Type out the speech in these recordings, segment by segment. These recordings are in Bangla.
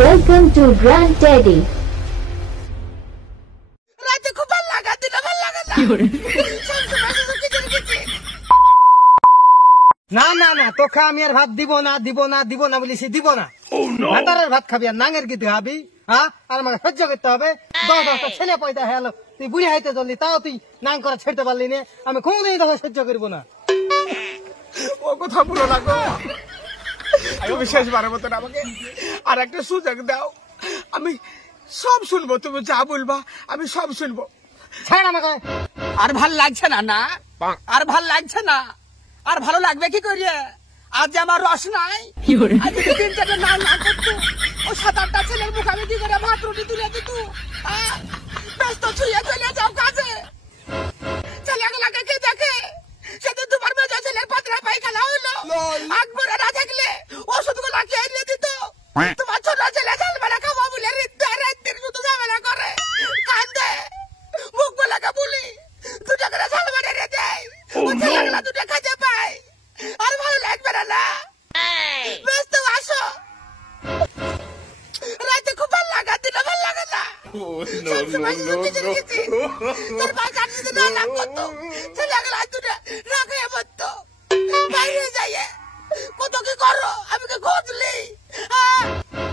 Welcome to Grand Teddy. রাতে খুব ভালো লাগা দিলে ভালো লাগা না না না তোকে আমি আর ভাত দিব না বলিস দিব না ভাতারের ভাত খাবি আর নাঙের গীত খাবি হ্যাঁ আর আমাকে সহ্য করতে হবে 10-10টা ছেলে পয়দা হলো তুই বুড়ি হাইতে চললি তাও তুই নাং করা ছেড়তে পারলি না আমি কোনদিন তোকে সহ্য করবো না ও কথা বলো না গো তুমি শেষবারের মতন আমাকে আর একটা সুযোগ দাও আমি সব শুনবো তুমি যা বলবা আমি সব শুনবো ছাড় আমাকে আর ভাল লাগছে না না আর ভাল লাগছে না আর ভালো লাগবে কি করিয়ে আজ আমার রস নাই আজ 3-4টা নাম না করতো ও 7-8টা ছেলের মুখ আমি কি করে ভাত রুটি তুলে দিত ব্যস্ত ছুঁয়ে চলে যাও কাজে ছেলেগুলাকে কে দেখে সেদিন তোমার মেজো ছেলের পাতলা পায়খানা হলো আকবরে না থাকলে ওষুধগুলা কে এনে দিত তোমার ছোট ছেলে ঝালবেলা খাবো বলে রাত্রির শুধু ঝামেলা করে কান্দে মুখ বলাকে বলি 2টা করে ঝালবেলা রে দেয় ও ছেলেগুলা 2টা খাতে পায় আর ভালো লাগবে না ব্যস্ত আসো রাতে খুব ভালো লাগা দিলে ভালো লাগে না তোর ভাই কাটতে না লাগতো ছেলেগুলা 2টা রাখে বলতো বাইরে যাইয়ে কত কি করো আমি কে খুঁজলি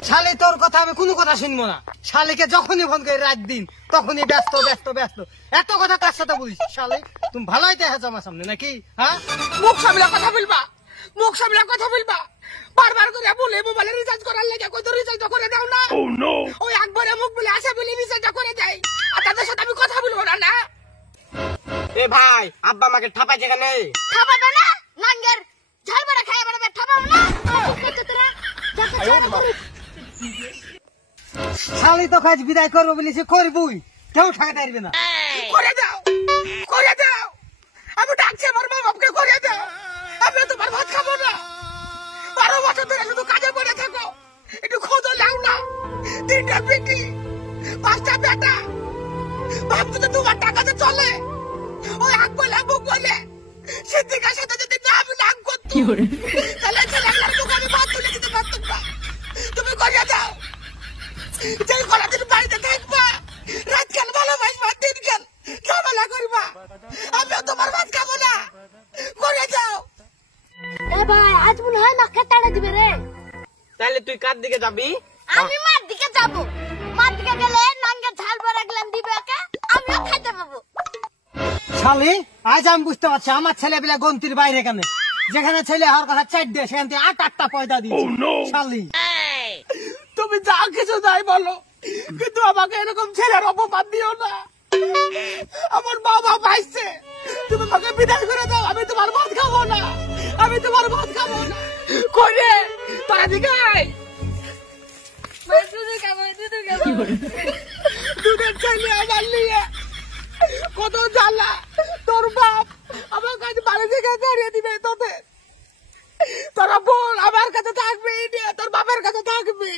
শালি তোর কথা আমি কোনো কথা শুনবো না শালিকে যখনই ফোন করি রাত দিন তখনই ব্যস্ত এত কথা তার সাথে বলিস শালি তুমি ভালোই দেখেছো আমার সামনে নাকি হ্যাঁ মুখ সামলা কথা বলবা বারবার করে বলে মোবাইলে রিচার্জ করার লাগে কত রিচার্জ করে দাও না ওই একবারে মুখ বলে আসে বলে রিচার্জ করে দেয় আর তাদের সাথে আমি কথা বলবো না এ ভাই আব্বা আমাকে ঠাপাই জায়গা নেই ঠাপাবে না নাঙ্গের ঝালবাড়া খাই বেড়াবে ঠাপাবে না শালি তো কাজ বিদায় করবো বলিস করবুই কেউ ঠাকাতে পারবে না করে দাও আমি ডাকছি আমার মা বাপকে করে দাও আমি তোমার ভাত খাবো না 12 বছর ধরে শুধু কাজে পড়ে থাকো একটু খোঁজও লাও না 3টা বেটি 5টা বেটা ভাবছো তো তোমার টাকাতে চলে ওই আগ বলে মুখ বলে সিদ্দিকার সাথে যদি না আমি নাম করতো তাহলে ছেলেগুলোর মুখ আমি ভাত তুলে দিতে পারতাম না তুমি করে দাও যেই কলাদিন বাড়িতে থাকবা রাতকাল ভালোবাসবা দিনকাল ঝামেলা করবা আমিও তোমার ভাত খাবো না করে যাও এ ভাই আজ মনে হয় না খেতাড়া দিবে রে তাহলে তুই কার দিকে যাবি আমি মার দিকে যাব মার দিকে গেলে নাঙ্গের ঝালবাড়া গেলাম দিবে একা আমিও খাইতে পাবো শালি আজ আমি বুঝতে পারছি আমার ছেলে পেলে গন্তির বাইরে কেন যেখানে ছেলে হওয়ার কথা 4 দিয়ে সেখান থেকে 8-8টা পয়দা দিয়েছে শালি তুমি যা কিছু যাই বলো কিন্তু আমাকে এরকম ছেলের অপমান দিও না আমার বাবা পাইছে তুমি আমাকে বিদায় করে দাও আমি তোমার ভাত খাবো না করে তোরা দিকে আয় দুধের ছেলে আমার নিয়ে কত জ্বালা তোর বাপ আমার কাছে বাড়ি থেকে করিয়ে দিবে তোদের তোরা বল আমার কাছে থাকবি তোর বাপের কাছে থাকবি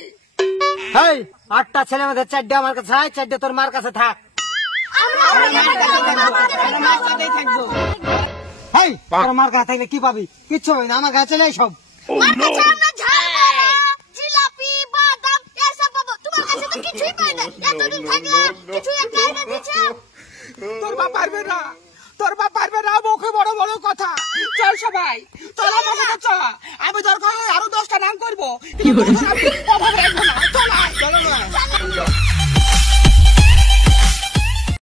হেই 8টা ছেলে মধ্যে 4টা আমার কাছে 4টা তোর মার কাছে থাক হেই তোর মার কাছে থাকলে কি পাবি কিচ্ছু হবে না আমার কাছে চলে সব মার কাছে আমরা ঝালবাড়া জিলাপি বাদাম এসব পাবো তোমার কাছে তো কিছুই পাই না এতদিন থাকলে কিছু একটা এনে দিছে তোর বাপ পারবে না মুখে বড় বড় কথা চল সবাই চল আমার সাথে চল আমি দরকার হয় আরো 10টা নাম করবো কিন্তু আমি অভাব রাখবো না